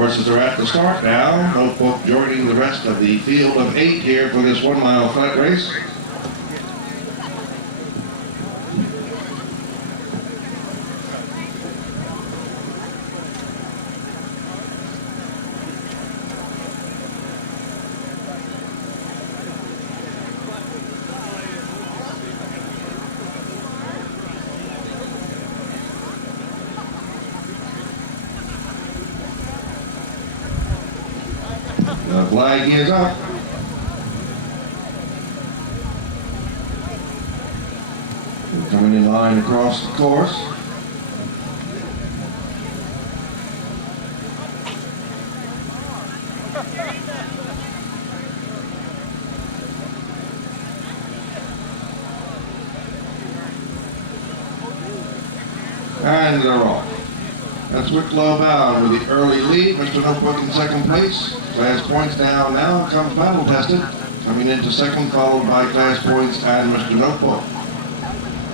horses are at the start now. Notebook joining the rest of the field of 8 here for this 1 mile flat race. The flag is up. We're coming in line across the course. And they're off. That's Wicklow bound with the early lead. Mr. Notebook in second place. Class points down now comes Battle Tested. Coming into second, followed by Class Points and Mr. Notebook.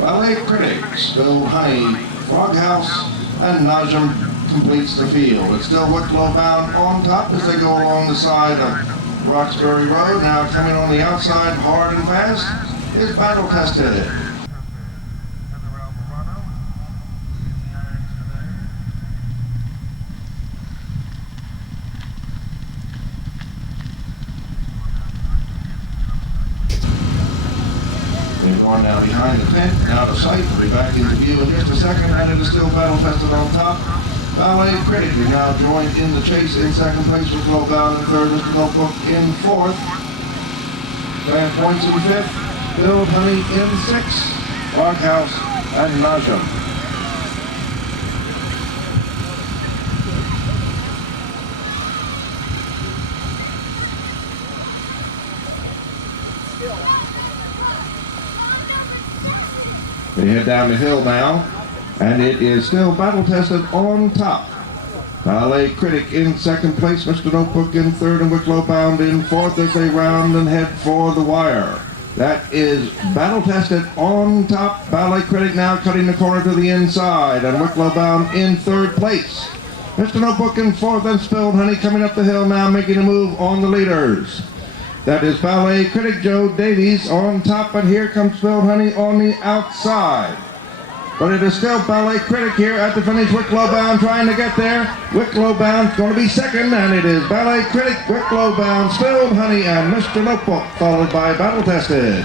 Ballet Critic, Spilled Honey, Frog House, and Najum completes the field. It's still Wicklow bound on top as they go along the side of Roxbury Road. Now coming on the outside hard and fast is Battle Tested. They've gone now behind the tent, now to sight. We'll be back into view in just a second, and it is still Battle Tested on top. Ballet Critic is now joined in the chase in second place with Wicklow bound in third, Mr. Notebook in fourth. Class Points in fifth, Spilled Honey in sixth, Frog House and Najum. They head down the hill now, and it is still Battle Tested on top. Ballet Critic in second place, Mr. Notebook in third, and Wicklow bound in fourth as they round and head for the wire. That is Battle Tested on top. Ballet Critic now cutting the corner to the inside, and Wicklow bound in third place. Mr. Notebook in fourth, and Spilled Honey coming up the hill now, making a move on the leaders. That is Ballet Critic Joe Davies on top, but here comes Spilled Honey on the outside. But it is still Ballet Critic here at the finish. Wicklow bound trying to get there. Wicklow bound going to be second, and it is Ballet Critic, Wicklow bound, Spilled Honey, and Mr. Notebook, followed by Battle Tested.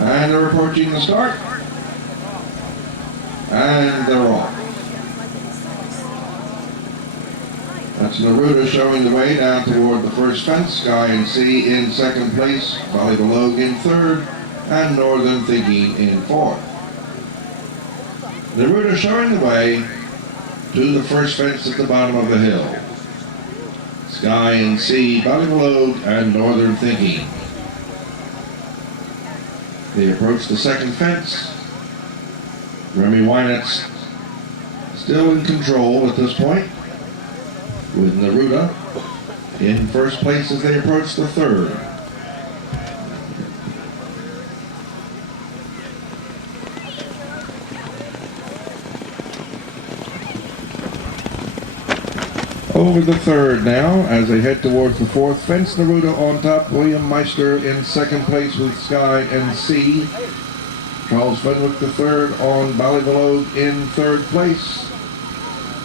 And they're approaching the start. And they're off. That's Neruda showing the way down toward the first fence. Sky and Sea in second place. Glenelg in third. And Northern Thinking in fourth. Neruda showing the way to the first fence at the bottom of the hill. Sky and Sea, Glenelg, and Northern Thinking. They approach the second fence. Remy Wynette's still in control at this point, with Neruda in first place as they approach the third. Over the third now as they head towards the fourth fence. Neruda on top, William Meister in second place with Sky and Sea. Charles Fenwick the third on Glenelg in third place.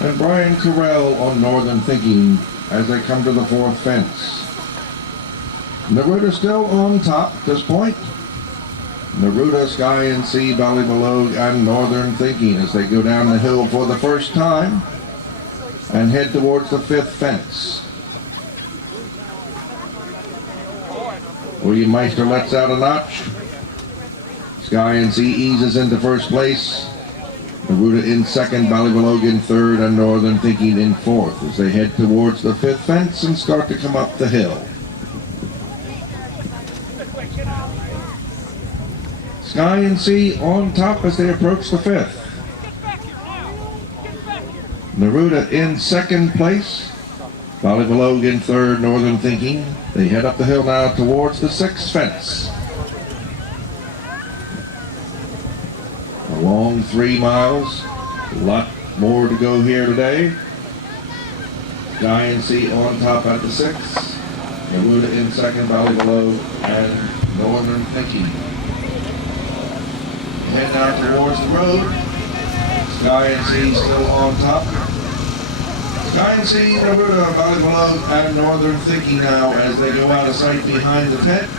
And Brian Carell on Northern Thinking as they come to the fourth fence. Neruda still on top at this point. Neruda, Sky and Sea, Glenelg, and Northern Thinking as they go down the hill for the first time and head towards the fifth fence. William Meister lets out a notch. Sky and Sea eases into first place. Neruda in second, Ballybalog in third, and Northern Thinking in fourth as they head towards the fifth fence and start to come up the hill. Sky and Sea on top as they approach the fifth. Neruda in second place, Ballybalog in third, Northern Thinking. They head up the hill now towards the sixth fence. A long 3 miles, a lot more to go here today. Sky and Sea on top at the sixth, Neruda in second, Ballybalog and Northern Thinking. Head now towards the road. Sky and Sea still on top. Sky and Sea, Neruda, Ballybalog, and Northern Thinking now as they go out of sight behind the tent.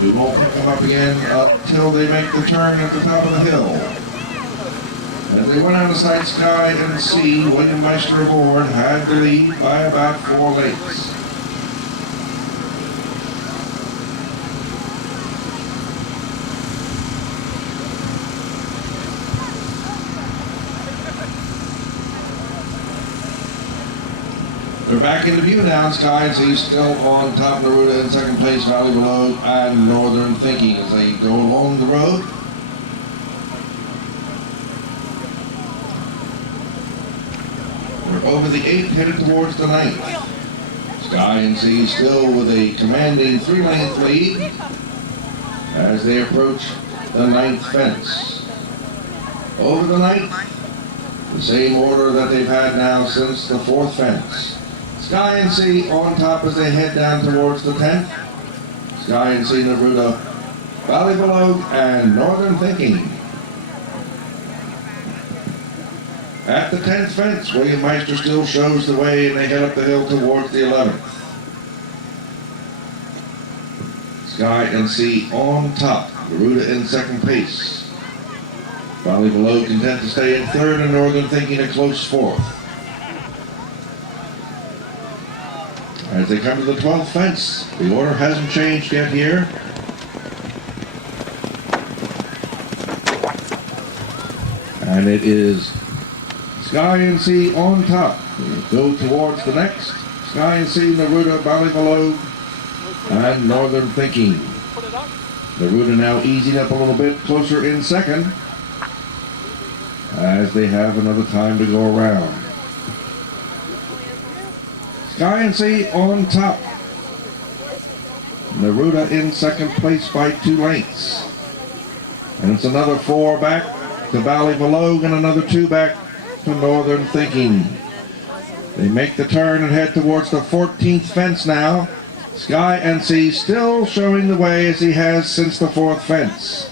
We won't pick them up again until they make the turn at the top of the hill. As they went out of sight, Sky and Sea, William Meister aboard, had the lead by about 4 lengths. They're back into view now. Sky and Sea still on top. Neruda in second place, Ballybalog and Northern Thinking as they go along the road. We're over the 8th, headed towards the 9th. Sky and Sea still with a commanding 3-length lead as they approach the 9th fence. Over the 9th, the same order that they've had now since the 4th fence. Sky and Sea on top as they head down towards the 10th. Sky and Sea, Neruda, Ballybalog, and Northern Thinking. At the 10th fence, William Meister still shows the way and they head up the hill towards the 11th. Sky and Sea on top, Neruda in second place. Ballybalog content to stay in third and Northern Thinking a close fourth. As they come to the 12th fence, the order hasn't changed yet here. And it is Sky and Sea on top. We'll go towards the next. Sky and Sea, Neruda, Ballybalog, and Northern Thinking. Neruda now easing up a little bit, closer in second, as they have another time to go around. Sky and Sea on top. Neruda in second place by 2 lengths. And it's another 4 back to Ballybalog and another 2 back to Northern Thinking. They make the turn and head towards the 14th fence now. Sky and Sea still showing the way as he has since the 4th fence.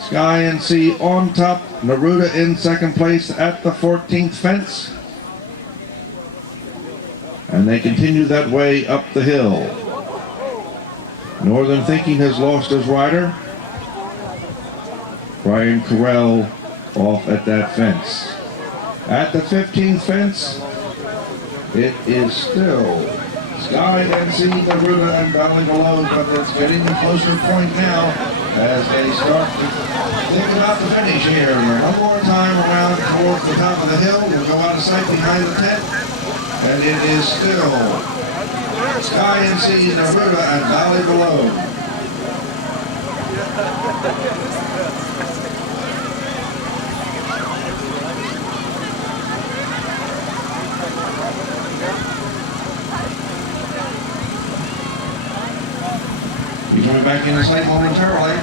Sky and Sea on top. Neruda in second place at the 14th fence. And they continue that way up the hill. Northern Thinking has lost his rider. Brian Carell off at that fence. At the 15th fence, it is still Sky and Sea, Neruda, and Ballybalog, but it's getting a closer point now as they start to think about the finish here. One more time around towards the top of the hill. We'll go out of sight behind the tent. And it is still Sky and Sea, Neruda, and Ballybalog. He's coming back into sight momentarily.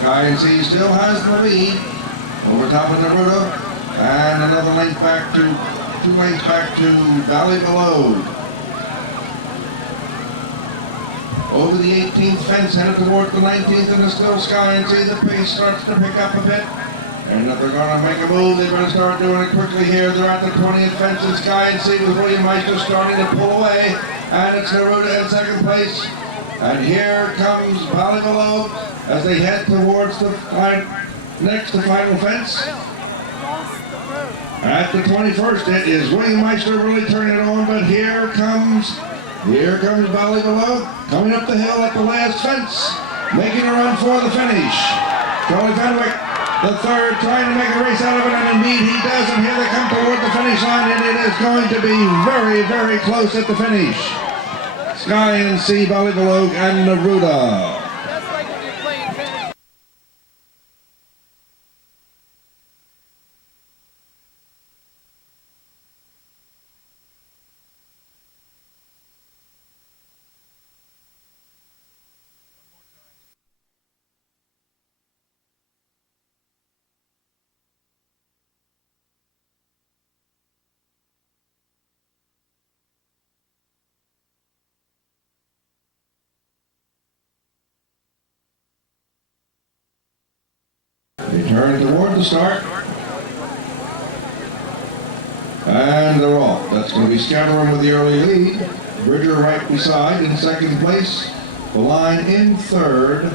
Sky and Sea still has the lead over top of Neruda. And another length back to, 2 lengths back to Ballybalog. Over the 18th fence, headed toward the 19th, and it's still Sky and Sea. The pace starts to pick up a bit. And if they're going to make a move, they better start doing it quickly here. They're at the 20th fence, and Sky and Sea with William Meister starting to pull away. And it's Neruda in second place. And here comes Ballybalog as they head towards the next to final fence. At the 21st, it is William Meister really turning it on, but here comes Here comes Valley Below, coming up the hill at the last fence, making a run for the finish. Charlie Fenwick, the third, trying to make a race out of it, and indeed he does, and here they come toward the finish line, and it is going to be very, very close at the finish. Sky and Sea, Valley Below, and Neruda. Return toward the start. And they're off. That's going to be Scatterum with the early lead. Bridger right beside in second place. The line in third.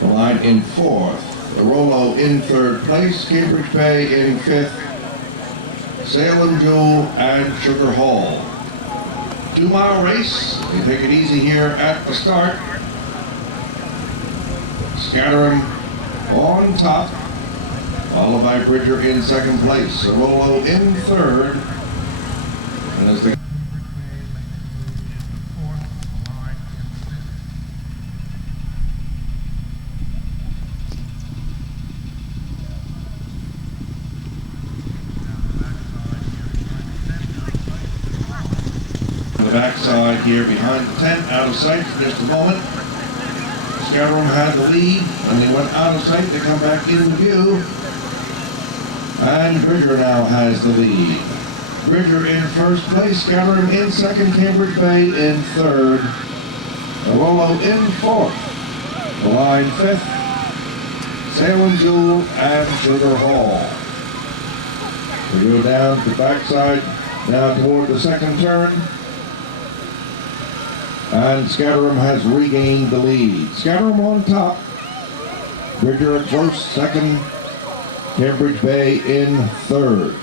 The line in fourth. The Rolo in third place. Cambridge Bay in fifth. Salem Jewel and Sugar Hall. 2-mile race. They take it easy here at the start. Scatterum on top, followed by Bridger in second place. Rolo in third, and as the backside here behind the tent, out of sight for just a moment. Scatterum had the lead, and they went out of sight. They come back into view. And Bridger now has the lead. Bridger in first place, Scatterum in second, Cambridge Bay in third, Rolo in fourth, the line fifth, Salem Jewel and Sugar Hall. We go down to the backside, now toward the second turn. And Scatterum has regained the lead. Scatterum on top. Bridger in first, second. Cambridge Bay in third.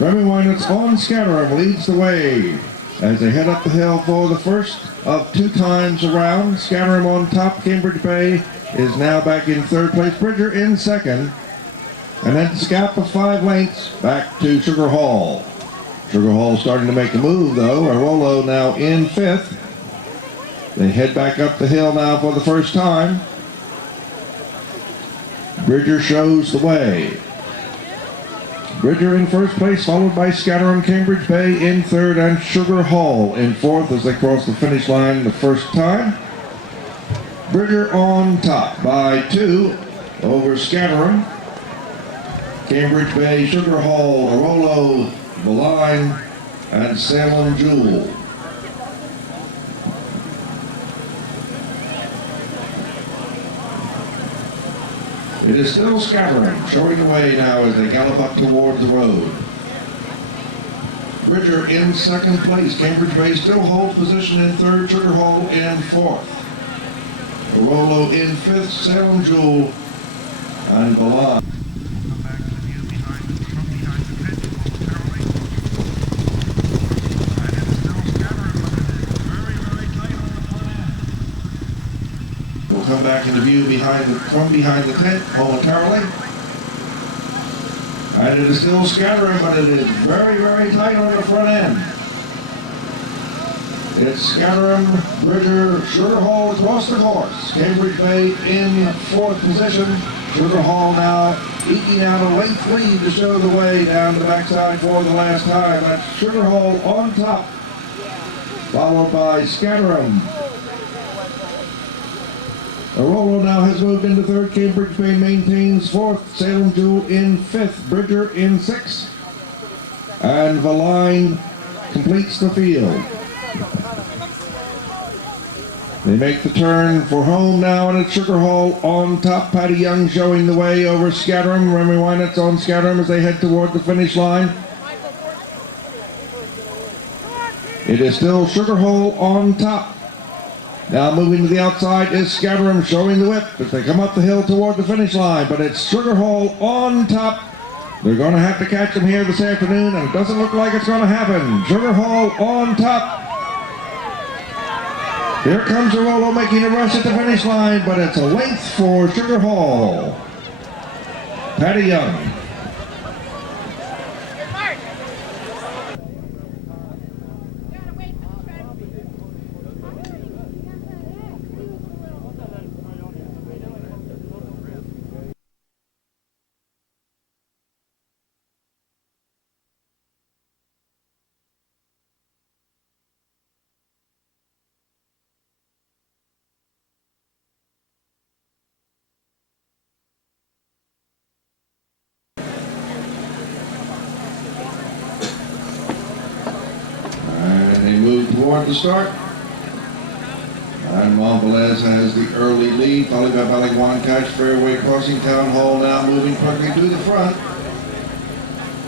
Remy Wynant's on Scatterum leads the way as they head up the hill for the first of 2 times around. Scatterum on top. Cambridge Bay is now back in third place. Bridger in second. And then to scalp of 5 lengths back to Sugar Hall. Sugar Hall starting to make a move though. Rolo now in fifth. They head back up the hill now for the first time. Bridger shows the way. Bridger in first place, followed by Scatterum, Cambridge Bay in third, and Sugar Hall in fourth as they cross the finish line the first time. Bridger on top by 2 over Scatterum. Cambridge Bay, Sugar Hall, Rolo, the line, and Salem Jewel. It is still Scatterum, showing the way now as they gallop up toward the road. Bridger in second place. Cambridge Bay still holds position in third. Sugar Hall in fourth. Rolo in fifth. Salem Jewel and the line. Come back into view from behind the tent momentarily. And it is still Scatterum, but it is very, very tight on the front end. It's Scatterum, Bridger, Sugar Hall across the course. Cambridge Bay in fourth position. Sugar Hall now eking out a length lead to show the way down the backside for the last time. That's Sugar Hall on top, followed by Scatterum. Rolo now has moved into third. Cambridge Bay maintains fourth. Salem Jewel in fifth. Bridger in sixth. And the line completes the field. They make the turn for home now, and it's Sugar Hall on top. Patty Young showing the way over Scatterum. Remy Wynant's on Scatterum as they head toward the finish line. It is still Sugar Hall on top. Now moving to the outside is Scatterum showing the whip as they come up the hill toward the finish line. But it's Sugar Hall on top. They're going to have to catch him here this afternoon, and it doesn't look like it's going to happen. Sugar Hall on top. Here comes Rolo making a rush at the finish line, but it's a length for Sugar Hall. Patty Young. They move toward the start. And Mobberly has the early lead, followed by Ballywan Catch, Fairway Crossing, Town Hall now moving quickly to the front.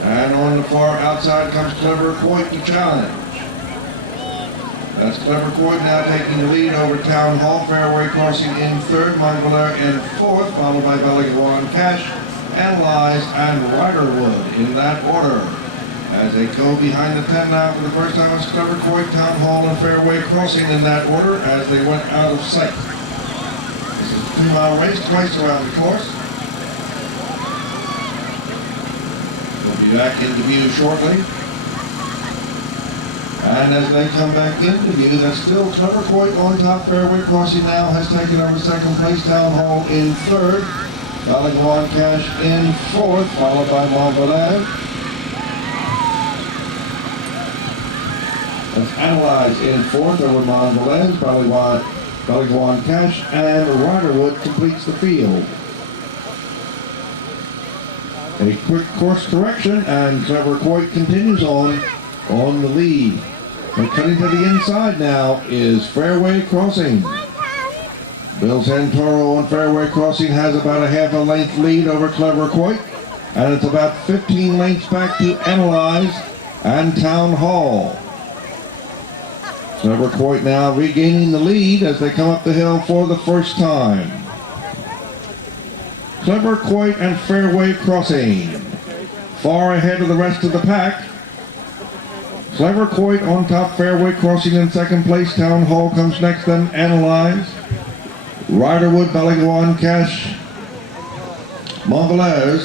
And on the far outside comes Clever Coit to challenge. That's Clever Coit now taking the lead over Town Hall, Fairway Crossing in third, Mobberly in fourth, followed by Ballywan Cash, Analyze, and Riderwood in that order. As they go behind the 10 now for the first time, it's Clever Coit, Town Hall, and Fairway Crossing in that order as they went out of sight. This is a 2-mile race, twice around the course. We'll be back into view shortly. And as they come back into view, that's still Clever Coit on top. Fairway Crossing now has taken over second place, Town Hall in third, Ballywan Cash in fourth, followed by Mobberly. That's Analyze in fourth over Mobberly, Ballywan Cash, and Riderwood completes the field. A quick course correction, and Clever Coit continues on the lead. And cutting to the inside now is Fairway Crossing. Bill Santoro on Fairway Crossing has about a half a length lead over Clever Coit, and it's about 15 lengths back to Analyze and Town Hall. Clever Coit now regaining the lead as they come up the hill for the first time. Clever Coit and Fairway Crossing far ahead of the rest of the pack. Clever Coit on top, Fairway Crossing in second place. Town Hall comes next, then Analyze. Riderwood, Ballywan Cash, Mobberly,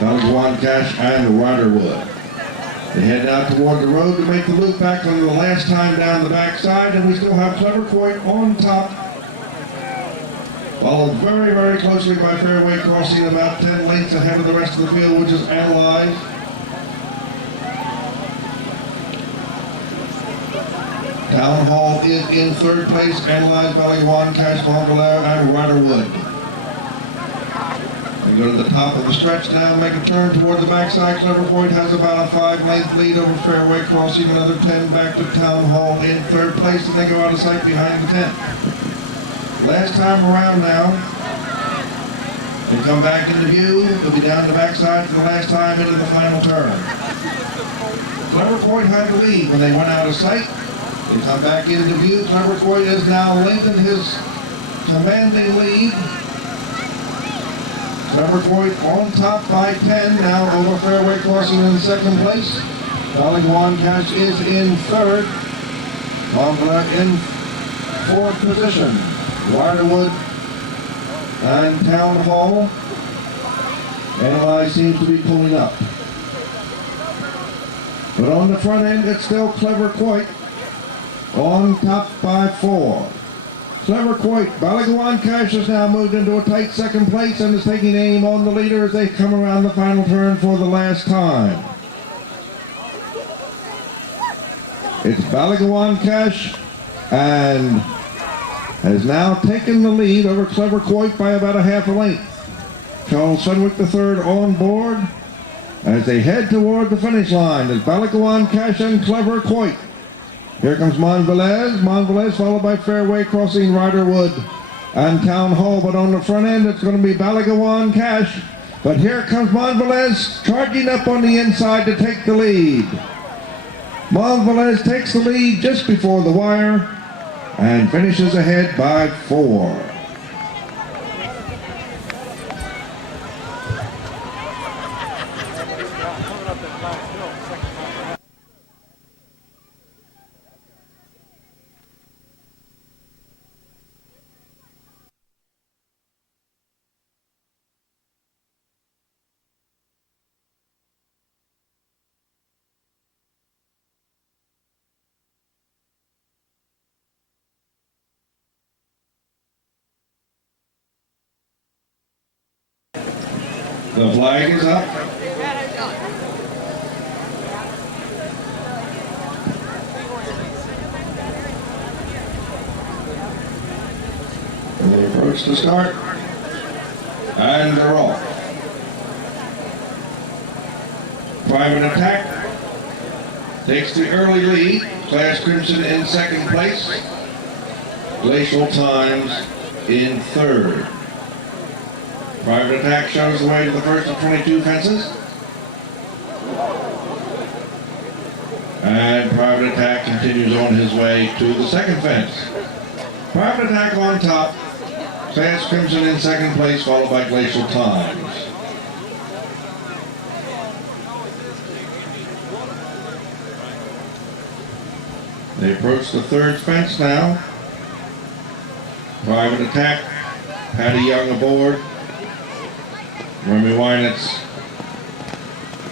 Ballywan Cash, and Riderwood. They head out toward the road to make the loop back on the last time down the backside, and we still have Clever Coit on top, followed very, very closely by Fairway Crossing, about 10 lengths ahead of the rest of the field, which is Analyze. Town Hall is in third place, Analyze, Ballywan Cash, Mobberly, and Riderwood. They go to the top of the stretch now, make a turn toward the backside. Clever Coit has about a 5-length lead over Fairway Crossing, another 10 back to Town Hall in third place, and they go out of sight behind the 10. Last time around now, they come back into view. They'll be down the backside for the last time into the final turn. Clever Coit had the lead when they went out of sight. They come back into view. Clever Coit has now lengthened his commanding lead. Clever Coit on top by 10 now over Fairway Crossing in second place. Ballywan Cash is in third. Mobberly in fourth position. Riderwood and Town Hall. Analyze seems to be pulling up. But on the front end, it's still Clever Coit on top by 4. Clever Coit, Ballywan Cash has now moved into a tight second place and is taking aim on the leader as they come around the final turn for the last time. It's Ballywan Cash and has now taken the lead over Clever Coit by about a half a length. Charles Fenwick III on board as they head toward the finish line. It's Ballywan Cash and Clever Coit. Here comes Mobberly, followed by Fairway Crossing, Riderwood, and Town Hall. But on the front end, it's going to be Ballywan Cash. But here comes Mobberly charging up on the inside to take the lead. Mobberly takes the lead just before the wire and finishes ahead by 4. The flag is up. And they approach the start. And they're off. Private Attack takes the early lead. Class Crimson in second place. Glacial Times in third. Private Attack shows the way to the first of 22 fences. And Private Attack continues on his way to the second fence. Private Attack on top. Class Crimson in second place, followed by Glacial Times. They approach the third fence now. Private Attack, Patty Young aboard. Remy Wynitz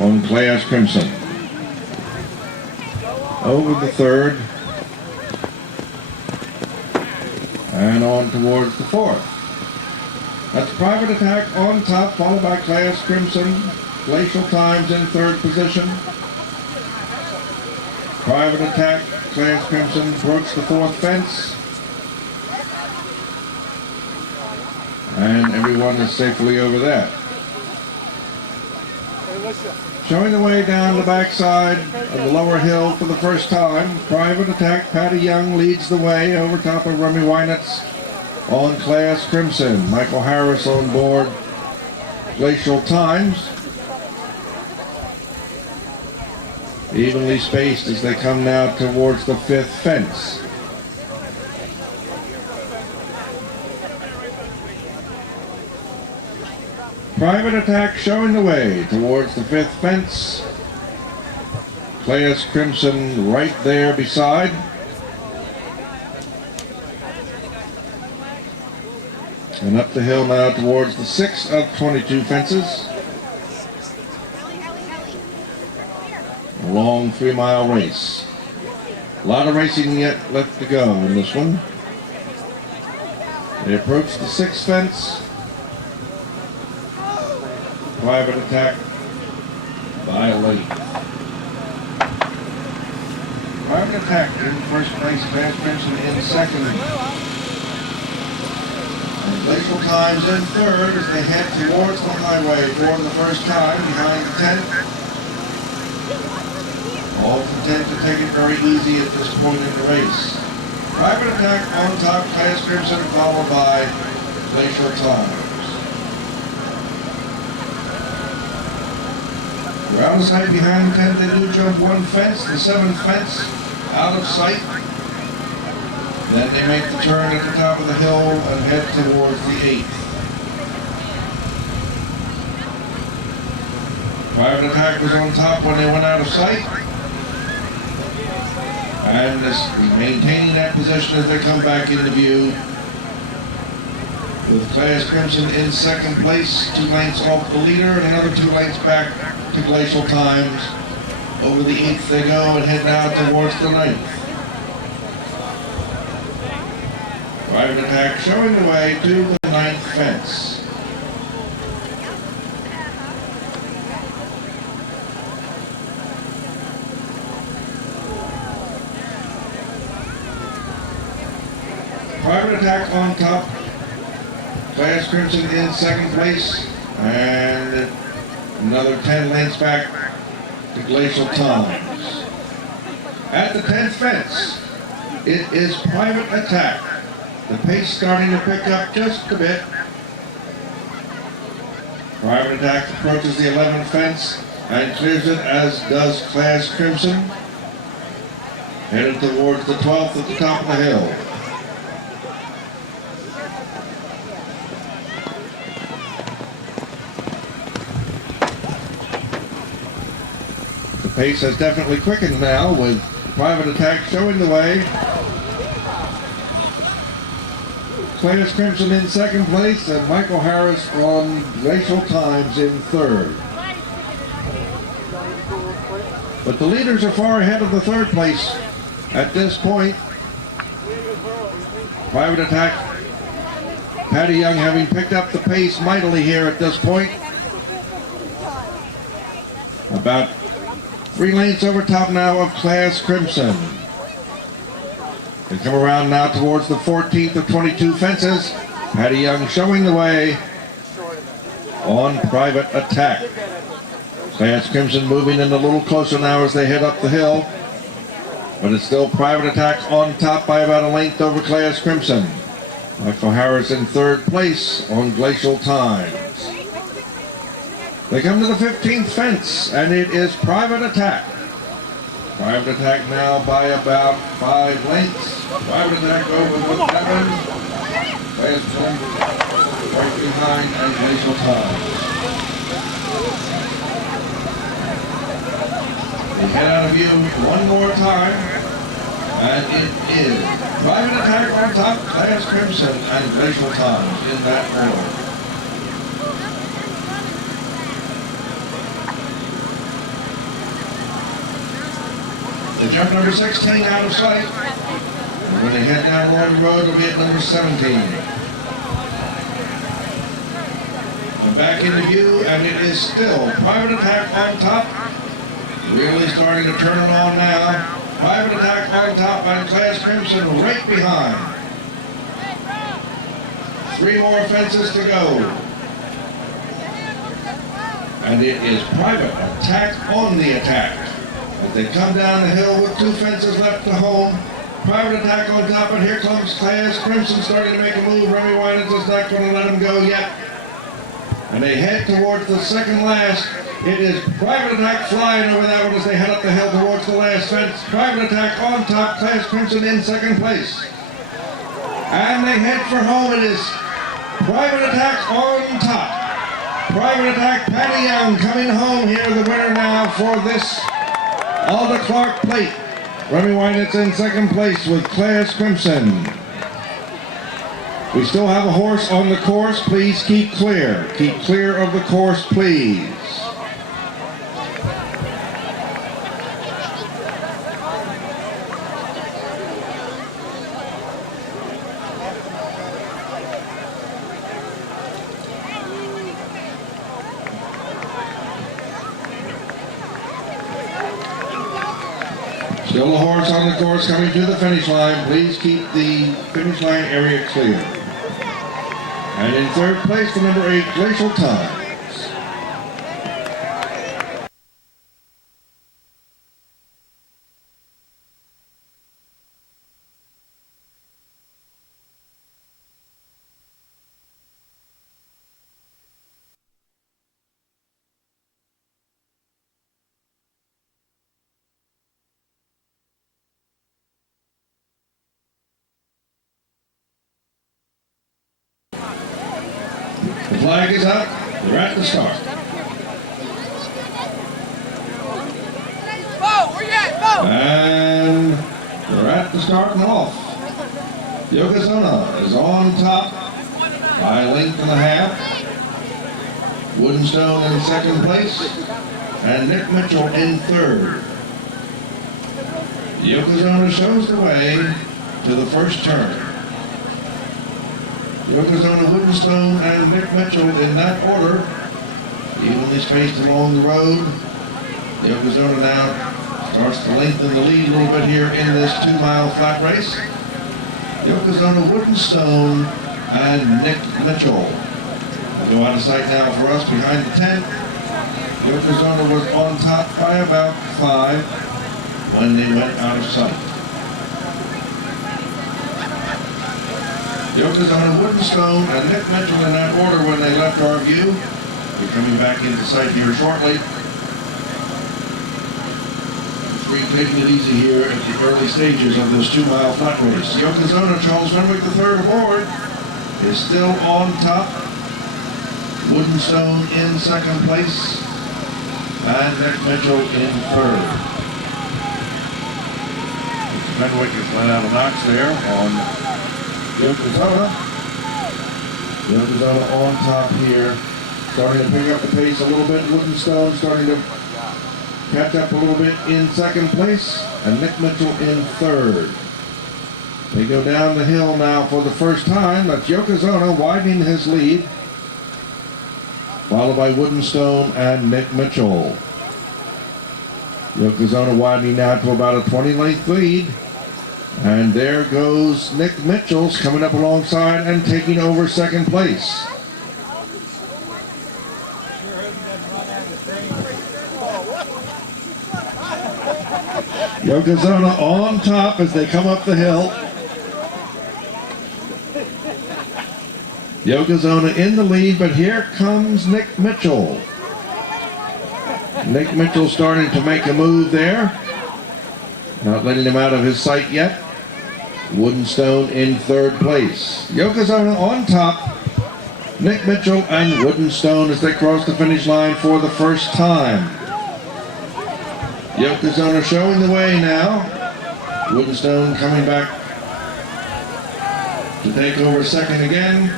on Class Crimson. Over the third. And on towards the fourth. That's Private Attack on top, followed by Class Crimson. Glacial Times in third position. Private Attack, Class Crimson approach the fourth fence. And everyone is safely over that. Showing the way down the backside of the lower hill for the first time, Private Attack, Patty Young leads the way over top of Remy Wynitz on Class Crimson. Michael Harris on board Glacial Times. Evenly spaced as they come now towards the fifth fence. Private Attack showing the way towards the fifth fence. Class Crimson right there beside. And up the hill now towards the sixth of 22 fences. A long 3-mile race. A lot of racing yet left to go in this one. They approach the sixth fence. Private Attack by late. Private Attack in first place, Class Crimson in second. And Glacial Times in third as they head towards the highway for the first time behind the tent. All content to take it very easy at this point in the race. Private Attack on top, Class Crimson followed by Glacial Times. Around the side behind the tent, they do jump one fence, the seventh fence, out of sight. Then they make the turn at the top of the hill and head towards the eighth. Private Attack was on top when they went out of sight. And is maintaining that position as they come back into view. With Class Crimson in second place, 2 lengths off the leader, and another 2 lengths back to Glacial Times. Over the 8th they go and head now towards the 9th. Private Attack showing the way to the 9th fence. Private Attack on top. Class Crimson in second place. And another 10 lengths back to Glacial Times. At the 10th fence, it is Private Attack. The pace starting to pick up just a bit. Private Attack approaches the 11th fence and clears it, as does Class Crimson. Headed towards the 12th at the top of the hill. The pace has definitely quickened now, with Private Attack showing the way. Class Crimson in second place and Michael Harris on Glacial Times in third. But the leaders are far ahead of the third place at this point. Private Attack, Patty Young having picked up the pace mightily here at this point. About 3 lengths over top now of Class Crimson. They come around now towards the 14th of 22 fences. Patty Young showing the way on Private Attack. Class Crimson moving in a little closer now as they head up the hill. But it's still Private Attack on top by about a length over Class Crimson. Michael Harris in 3rd place on Glacial Times. They come to the 15th fence, and it is Private Attack. Private Attack now by about 5 lengths. Private Attack over the 7. Class Crimson right behind and Glacial Times. They head out of view one more time, and it is Private Attack on top, Class Crimson, and Glacial Times in that order. They jump number 16 out of sight, and when they head down along the road, they'll be at number 17. And back into view, and it is still Private Attack on top. Really starting to turn it on now. Private Attack on top and Class Crimson right behind. 3 more fences to go. And it is Private Attack on the attack. As they come down the hill with 2 fences left to home. Private Attack on top, and here comes Class Crimson starting to make a move. Remy Winans is not going to let him go yet. And they head towards the second last. It is Private Attack flying over that one as they head up the hill towards the last fence. Private Attack on top, Class Crimson in 2nd place. And they head for home. It is Private Attack on top. Private Attack, Patty Young coming home here, the winner now for this ALDA Clark plate. Remy Winans in 2nd place with Class Crimson. We still have a horse on the course. Please keep clear. Keep clear of the course, please. Still a horse on the course coming to the finish line. Please keep the finish line area clear. And in 3rd place, the number 8, Glacial Times. The flag is up. We're at the start. And we're at the starting off. Yokozuna is on top by a length and a half. Wooden Stone in 2nd place. And Nick Mitchell in 3rd. Yokozuna shows the way to the first turn. Yokozuna, Wooden Stone, and Nick Mitchell in that order, evenly spaced along the road. Yokozuna now starts to lengthen the lead a little bit here in this 2-mile flat race. Yokozuna, Wooden Stone, and Nick Mitchell. They go out of sight now for us behind the tent. Yokozuna was on top by about 5 when they went out of sight. Yokozuna, Wooden Stone, and Nick Mitchell in that order when they left our view. We're coming back into sight here shortly. Three taking it easy here at the early stages of this 2-mile flat race. Yokozuna, Charles Renwick III aboard, is still on top. Wooden Stone in 2nd place, and Nick Mitchell in 3rd. Renwick has let out a notch there on Yokozuna. Yokozuna on top here, starting to pick up the pace a little bit. Wooden Stone starting to catch up a little bit in 2nd place, and Nick Mitchell in 3rd. They go down the hill now for the first time. That's Yokozuna widening his lead, followed by Wooden Stone and Nick Mitchell. Yokozuna widening now to about a 20-length lead. And there goes Nick Mitchell's coming up alongside and taking over second place. Yokozuna on top as they come up the hill. Yokozuna in the lead, but here comes Nick Mitchell. Nick Mitchell starting to make a move there. Not letting him out of his sight yet. Wooden Stone in third place. Yokozuna on top. Nick Mitchell and Wooden Stone as they cross the finish line for the first time. Yokozuna showing the way now. Wooden Stone coming back to take over second again.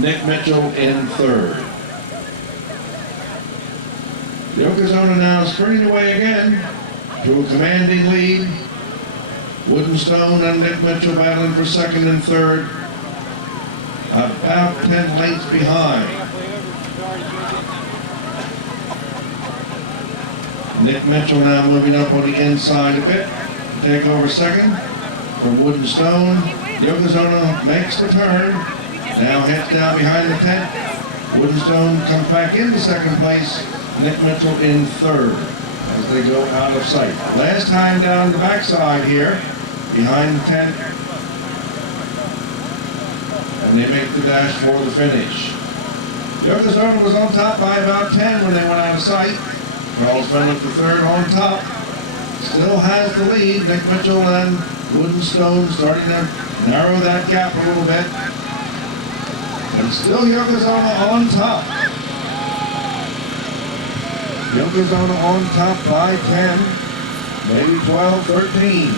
Nick Mitchell in third. Yokozuna now sprinting away again to a commanding lead. Wooden Stone and Nick Mitchell battling for second and third. About 10 lengths behind. Nick Mitchell now moving up on the inside a bit to take over second from Wooden Stone. Yokozuna makes the turn. Now heads down behind the tent. Wooden Stone comes back into second place. Nick Mitchell in third as they go out of sight. Last time down the backside here, behind the tent. And they make the dash for the finish. Yokozuna was on top by about 10 when they went out of sight. Charles Fenwick the third on top. Still has the lead. Nick Mitchell and Wooden Stone starting to narrow that gap a little bit. And still Yokozuna on top. Yokozuna on top by 10, maybe 12, 13.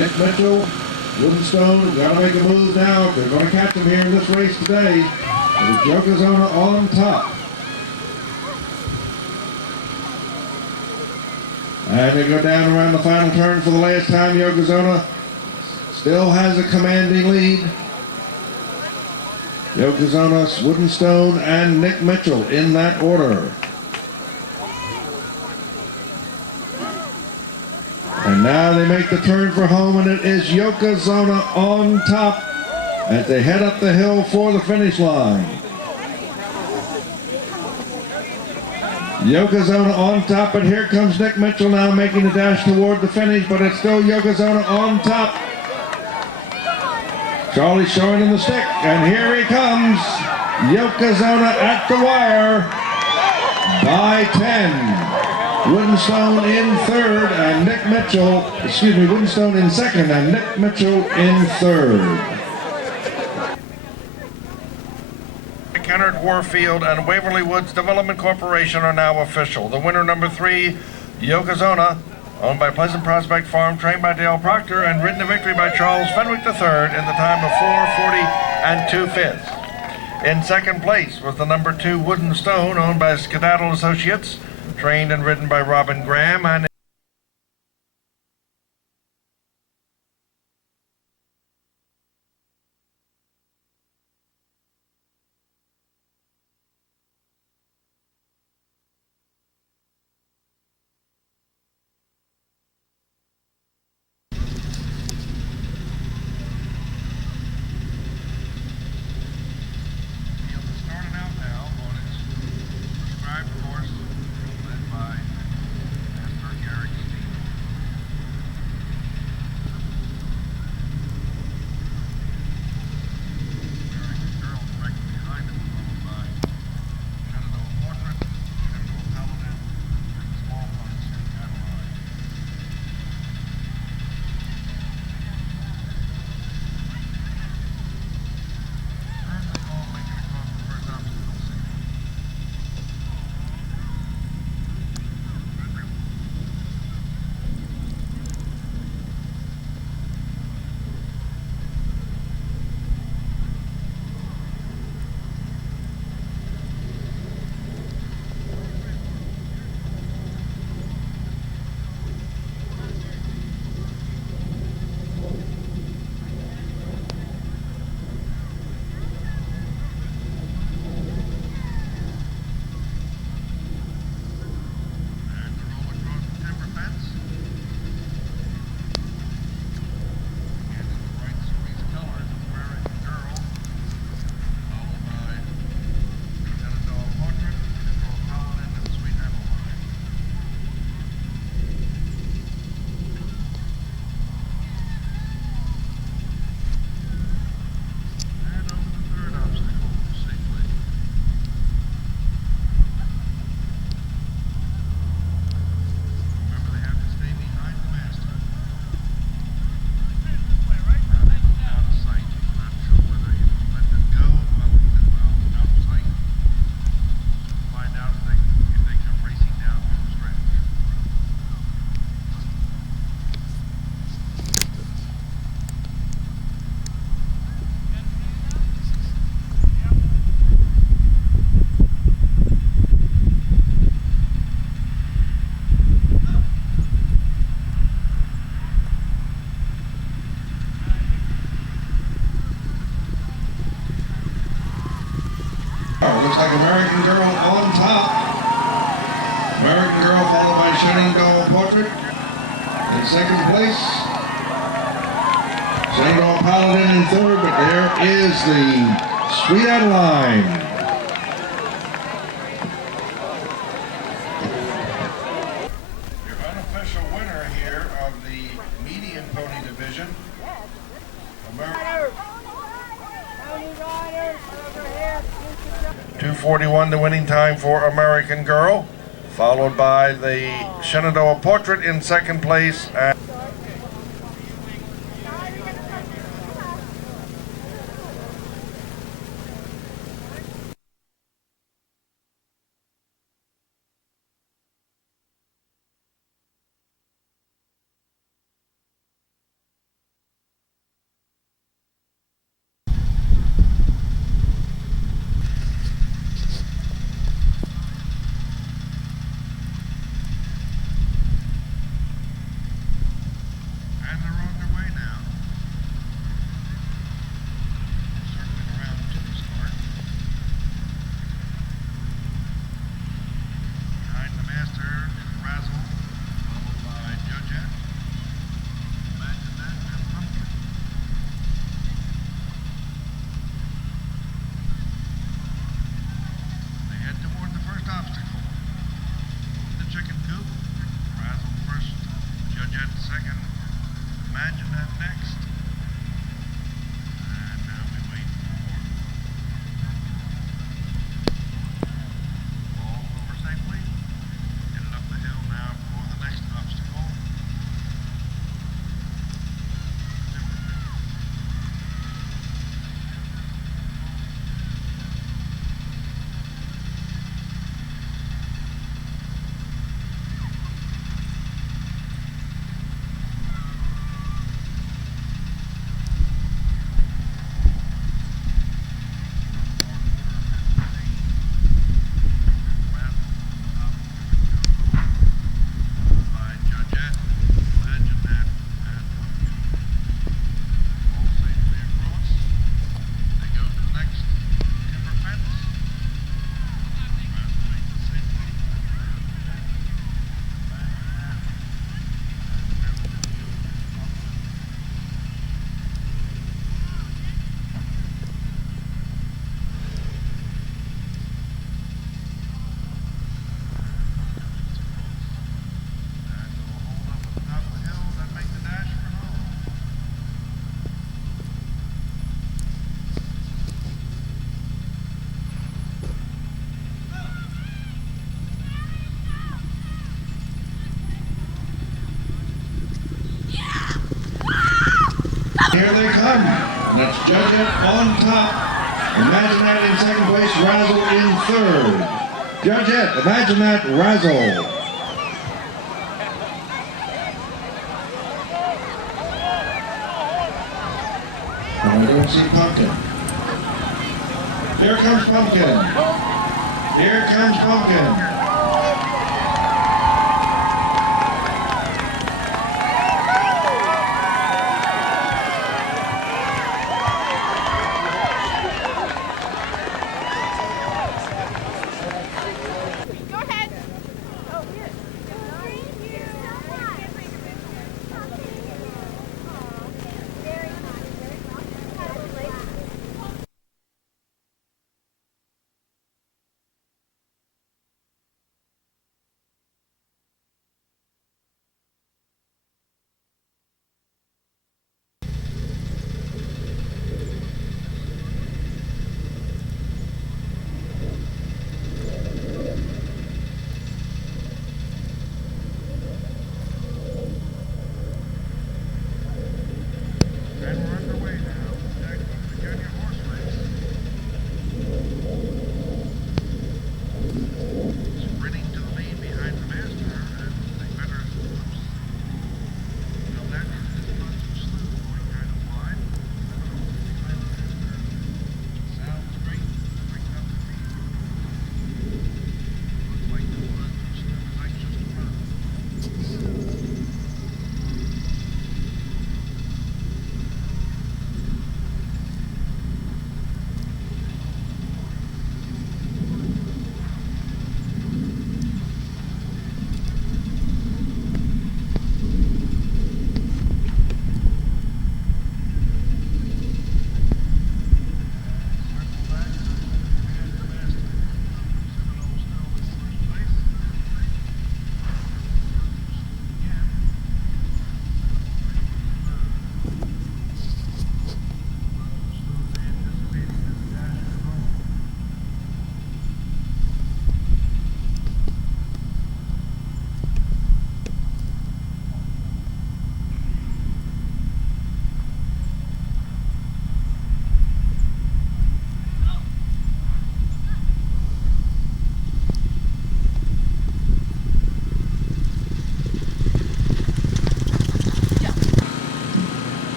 Nick Mitchell, Wooden Stone, got to make a move now. They're going to catch him here in this race today. It's Yokozuna on top. And they go down around the final turn for the last time. Yokozuna still has a commanding lead. Yokozuna, Wooden Stone, and Nick Mitchell in that order. And now they make the turn for home, and it is Yokozuna on top as they head up the hill for the finish line. Yokozuna on top, but here comes Nick Mitchell now making the dash toward the finish, but it's still Yokozuna on top. Charlie showing him the stick, and here he comes. Yokozuna at the wire by 10. Wooden Stone in third, and Nick Mitchell, Wooden Stone in second, and Nick Mitchell in third. Kennard Warfield and Waverly Woods Development Corporation are now official. The winner, number 3, Yokozuna, owned by Pleasant Prospect Farm, trained by Dale Proctor, and ridden to victory by Charles Fenwick III in the time of 4:40 and 2/5. In second place was the number 2 Wooden Stone, owned by Cattail Associates, trained and ridden by Robin Graham, and second place. Shenandoah Paladin in third, but there is the Sweet Adeline. Your unofficial winner here of the medium pony division. 2:41 the winning time for American Girl, followed by the Shenandoah Portrait in second place. Here they come. That's Judgette on top. Imagine that in second place, Razzle in third. Judgette, imagine that, Razzle. And I don't see Pumpkin. Here comes Pumpkin. Here comes Pumpkin.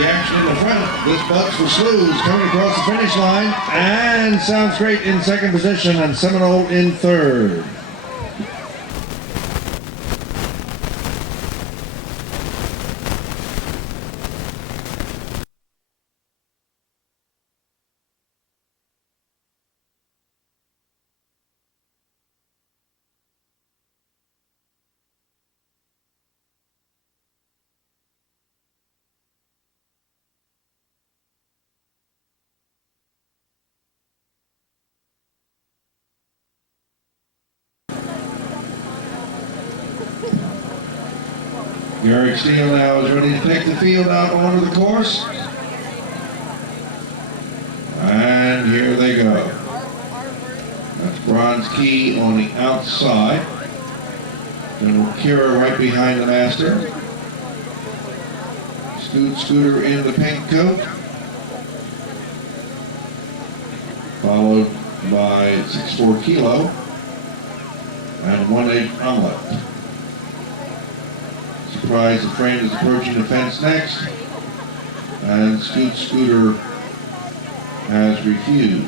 the action in the front. This Bucks for Slews coming across the finish line, and Sounds Great in second position, and Seminole in third. Garrick Steele now is ready to take the field out onto the course. And here they go. That's Bronze Key on the outside. General Kira right behind the master. Scooter in the pink coat. Followed by 6'4" Kilo and 1/8 Omelette. Surprise, the frame is approaching the fence next, and Scooter has refused.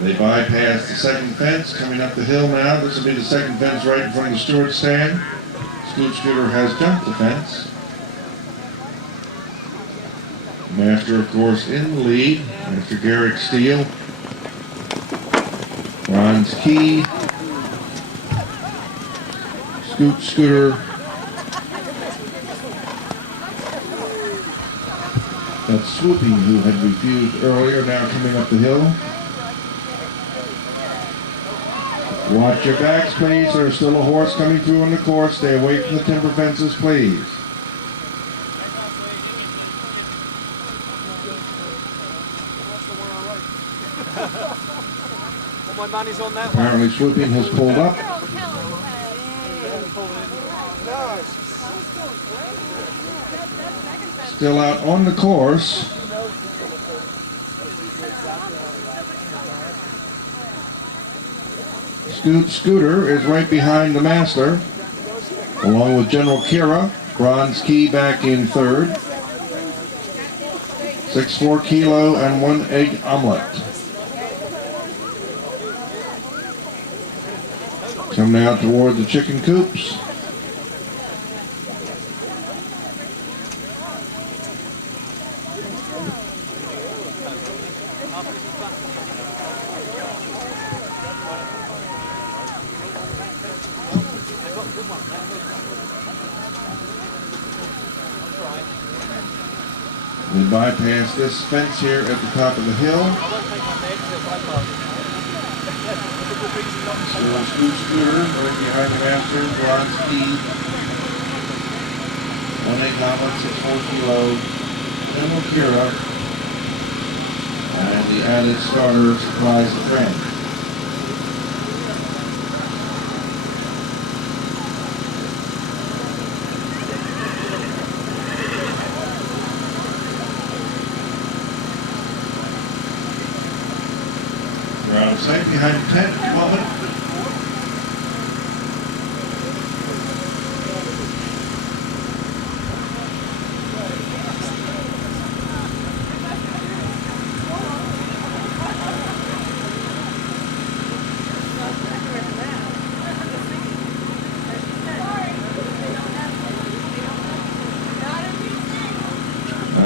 They bypass the second fence coming up the hill now. This will be the second fence right in front of the steward stand. Scooter has jumped the fence. Master, of course, in the lead. Mr. Garrick Steele. Bronze Key. Scooter. That's Swooping, who had refused earlier, now coming up the hill. Watch your backs, please. There's still a horse coming through on the course. Stay away from the timber fences, please. My money's on that one. Apparently Swooping has pulled up. Still out on the course. Scooter is right behind the master, along with General Kira. Bronze Key back in third. 6'4" Kilo and 1/8 Omelette. Coming out toward the chicken coops. We bypass this fence here at the top of the hill. Scooter right behind the master, Bronze Key. 1/8 Omelette, 6'4" Kilo. General Kira. And the added starter Surprise the Friend. We're out of sight behind the tent at the moment.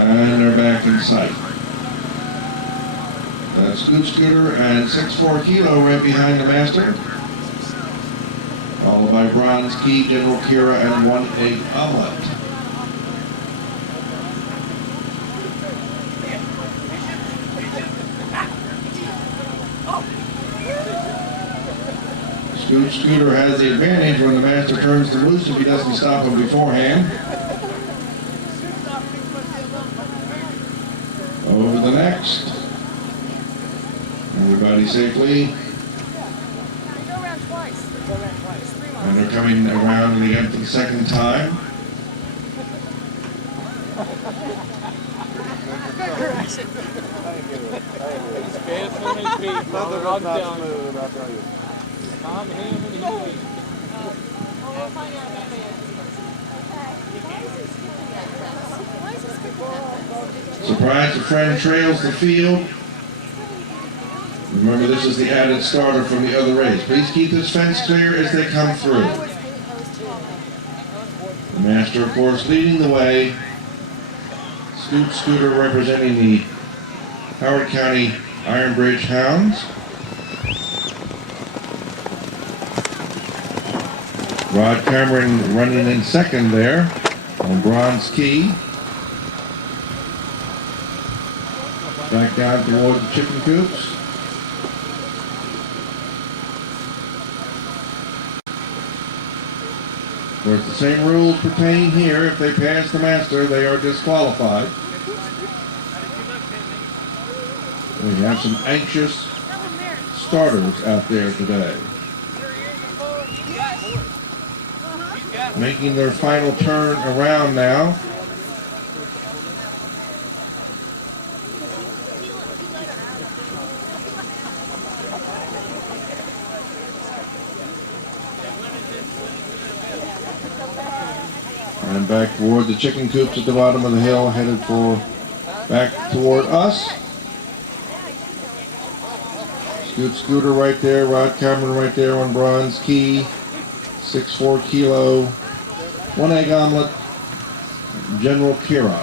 And they're back in sight. That's Scooter and 6'4" Kilo right behind the master. Followed by Bronze Key, General Kira, and 1/8 Omelette. Scooter has the advantage when the master turns to loose if he doesn't stop him beforehand. Over the next. Everybody safely. And they're coming around the empty second time. Surprise, the friend trails the field. Remember, this is the added starter from the other race. Please keep this fence clear as they come through. The master, of course, leading the way. Scooter representing the Howard County Iron Bridge Hounds. Rod Cameron running in second there on Bronze Key. Back down toward the chicken coops. Of course, the same rules pertain here. If they pass the master, they are disqualified. We have some anxious starters out there today, making their final turn around now. And back toward the chicken coops at the bottom of the hill, headed for back toward us. Scooter right there, Rod Cameron right there on Bronze Key. 6'4" kilo, 1 egg omelet, General Kira.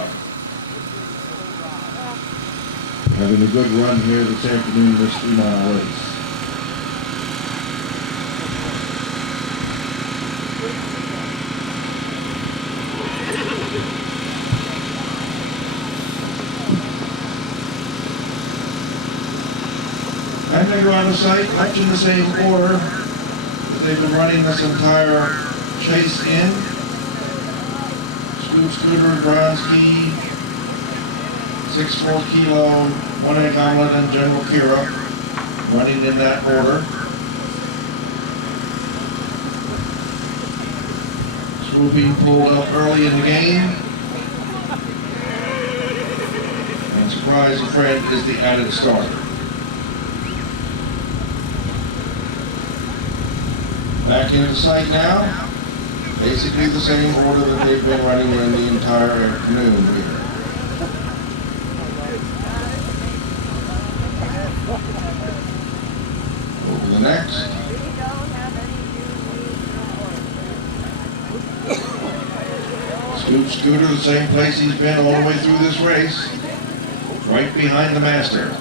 Having a good run here this afternoon, this 3-mile race. And they go out of sight, much in the same order that they've been running this entire chase in. Scooter, Bronze Key, 6'4" kilo, 1 egg omelet, and General Kira, running in that order. Swooping pulled up early in the game. And Surprise, the friend is the added starter. Back into sight now. Basically the same order that they've been running in the entire afternoon here. Over the next. Scooter, the same place he's been all the way through this race. Right behind the master.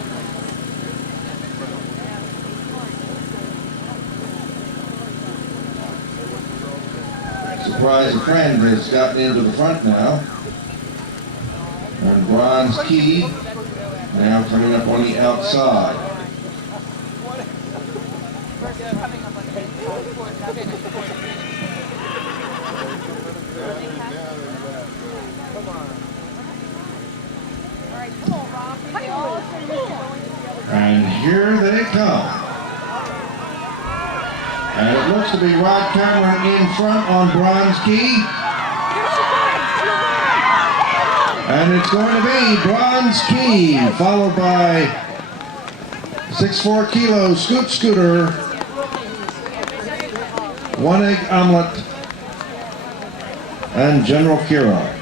Surprise, a friend has gotten into the front now. And Bronze Key now coming up on the outside. And here they come. And it looks to be Rod Cameron in front on Bronze Key. And it's going to be Bronze Key, followed by 6'4" kilo Scooter, 1 egg omelet, and General Kira.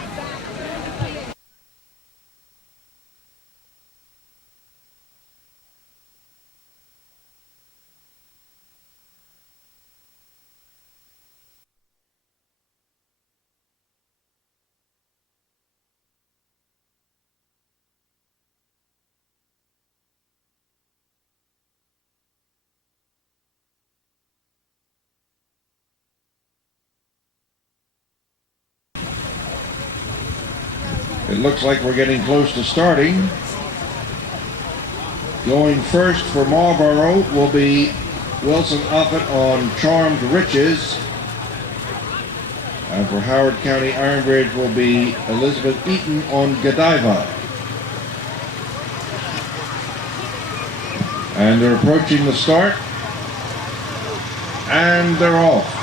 It looks like we're getting close to starting. Going first for Marlborough will be Wilson Offit on Charmed Riches. And for Howard County Iron Bridge will be Elizabeth Eaton on Godiva. And they're approaching the start. And they're off.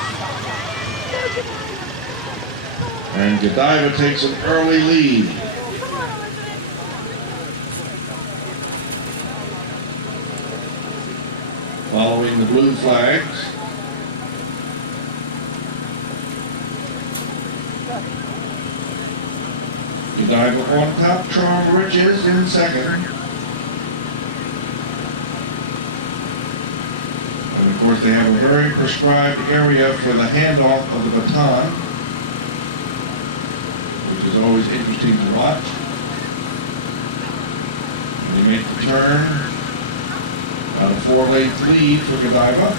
And Godiva takes an early lead. Following the blue flags. Godiva on top, Charm Riches in second. And of course they have a very prescribed area for the handoff of the baton, which is always interesting to watch. And they make the turn. About a 4-length lead for Godiva.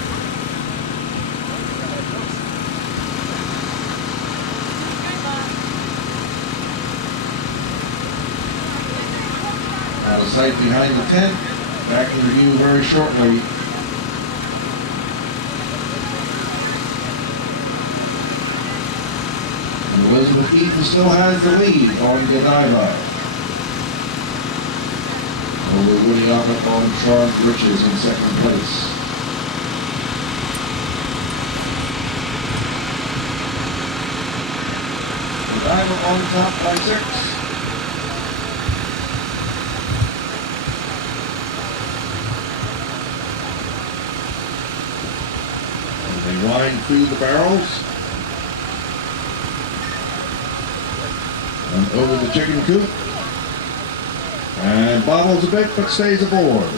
Out of sight behind the tent. Back in review very shortly. And Elizabeth Eaton still has the lead on Godiva. Over Woody up on Charmed Riches in second place. Godiva on top by 6. They wind through the barrels and over the chicken coop and bobbles a bit but stays aboard.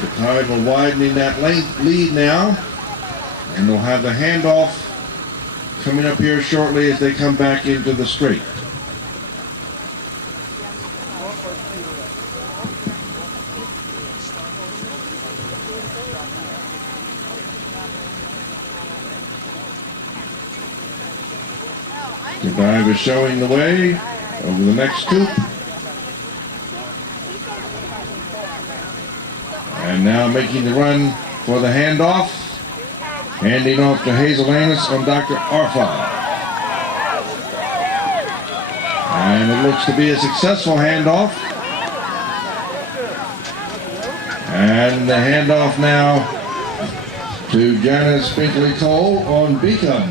The tide will widening that lead now, and they'll have the handoff coming up here shortly as they come back into the straight. Godiva is showing the way over the next coop. And now making the run for the handoff. Handing off to Hazel Annis on Dr. Arfa. And it looks to be a successful handoff. And the handoff now to Janice Binkley Cole on Beacon.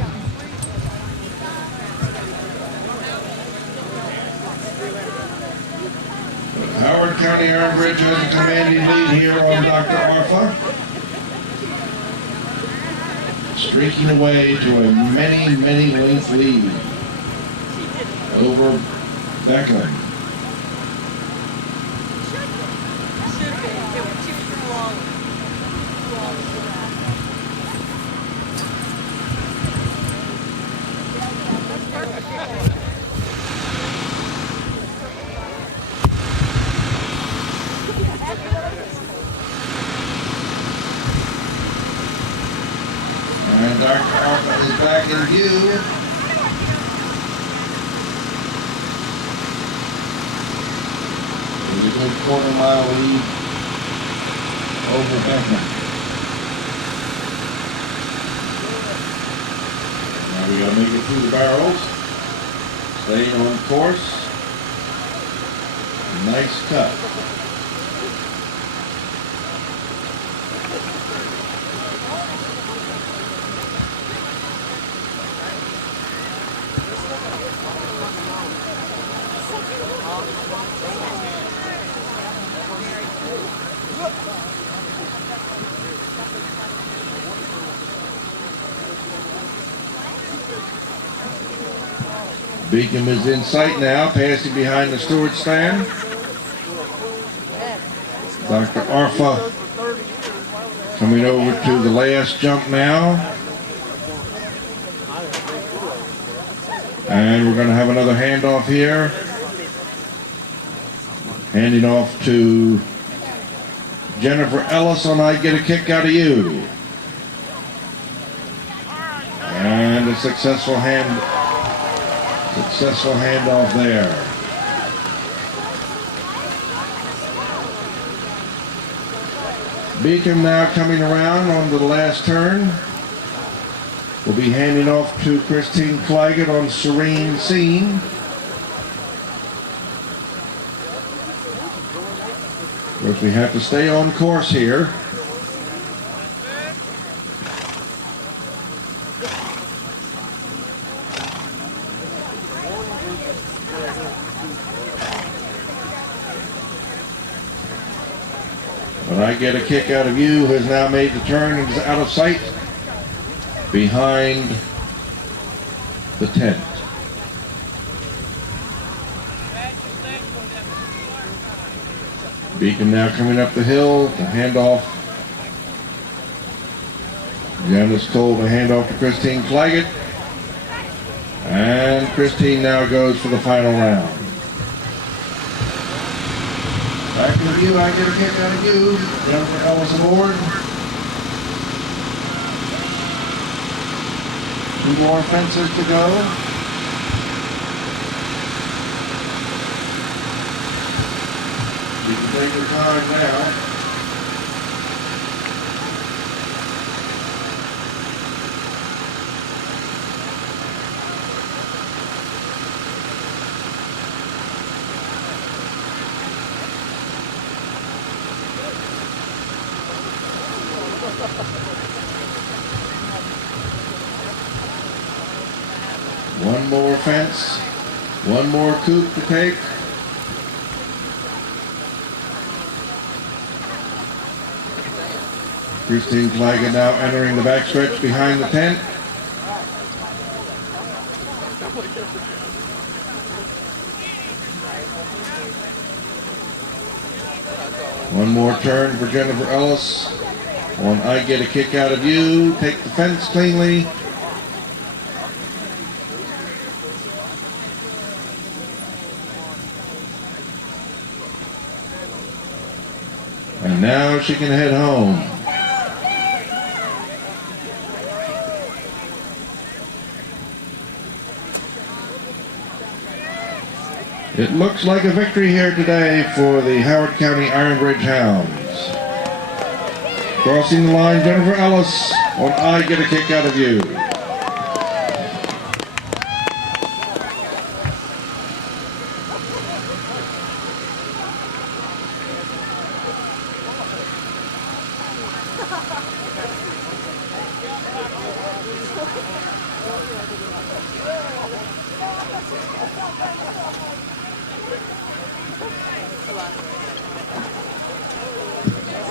Howard County Iron Bridge has a commanding lead here on Dr. Arfa. Streaking away to a many length lead over Beckham. And Dr. Arfa is back in view. With a good quarter-mile lead over Beckman. Now we gotta make it through the barrels. Staying on course. Nice cut. Beacom is in sight now, passing behind the steward stand. Dr. Arfa coming over to the last jump now. And we're going to have another handoff here. Handing off to Jennifer Ellis on I Get a Kick Out of You. And a successful handoff there. Beacom now coming around on the last turn. We'll be handing off to Christine Claggett on Serene Scene. Of course, we have to stay on course here. But I Get a Kick Out of You has now made the turn and is out of sight behind the tent. Beacon now coming up the hill, the handoff. Janice Cole to hand off to Christine Claggett. And Christine now goes for the final round. Back to you, I Get a Kick Out of You. Jennifer Ellis aboard. 2 more fences to go. You can take your time now. One more fence, one more coop to take. Christine Claggett now entering the backstretch behind the tent. One more turn for Jennifer Ellis on I Get a Kick Out of You. Take the fence cleanly. And now she can head home. It looks like a victory here today for the Howard County Iron Bridge Hounds. Crossing the line, Jennifer Ellis on I Get a Kick Out of You.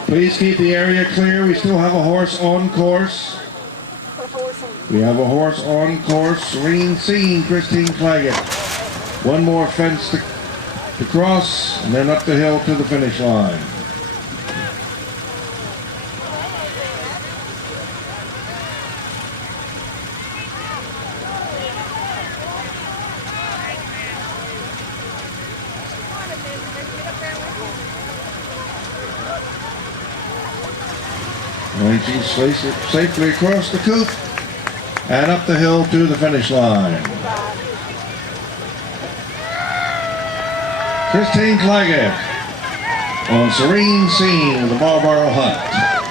Please keep the area clear. We still have a horse on course. We have a horse on course. Serene Scene, Christine Claggett. One more fence to cross, and then up the hill to the finish line. And she's safely across the coop and up the hill to the finish line. Christine Claggett on Serene Scene of the Marlboro Hunt.